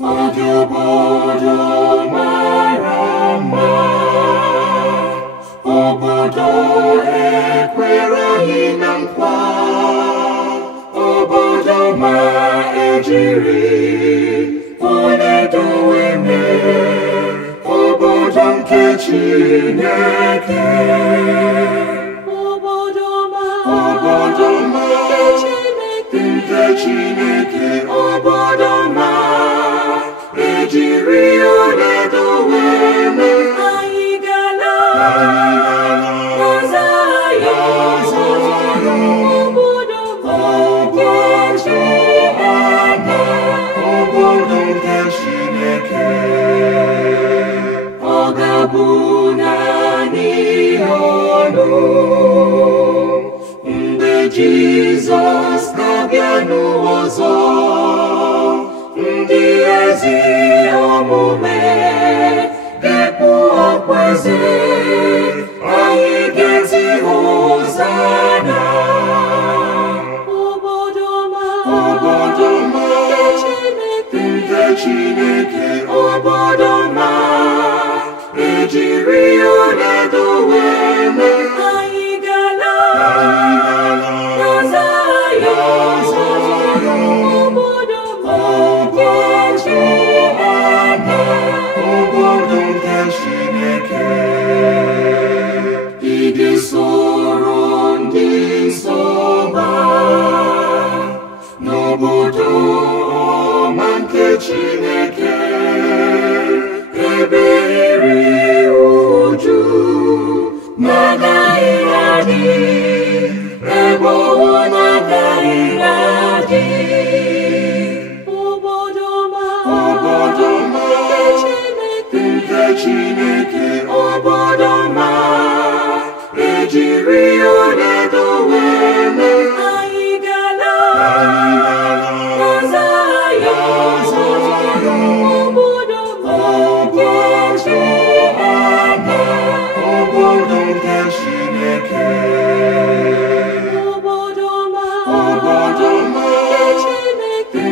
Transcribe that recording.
Obodo mara mma, obodo ekwereghị na nkwa, obodo ma ejiri ọlaedo wee mee, obodo nke Chineke. Obodo ma nke Chineke, obodo ma ejiri ọlaedo wee mee. Anyị gala Zayọn, obodo nke Chineke, obodo nke Chineke. Ọ ga-abụ naanị ọnụ mgbe Jizọs ga-abịa n'ụwa ọzọ, ndị ezi omume ga-ekpu okpueze, anyị ga-eti Hozana. Obodo ma nke Chineke, obodo ma ejiri ọlaedo wee mee. Anyị gala Zayọn, obodo nke Chineke, obodo nke Chineke. Ị ga-esoro ndị nsọ gbaa n'obodo ọma nke Chineke, ebe iri uju na-agaghị adị, ebe ọnwụ na-agaghị adị. Obodo ma nke Chineke, obodo ma ejiri ọlaedo wee mee. Anyị gala Zayọn, obodo nke Chineke, obodo nke Chineke. Obodo ma nke Chineke,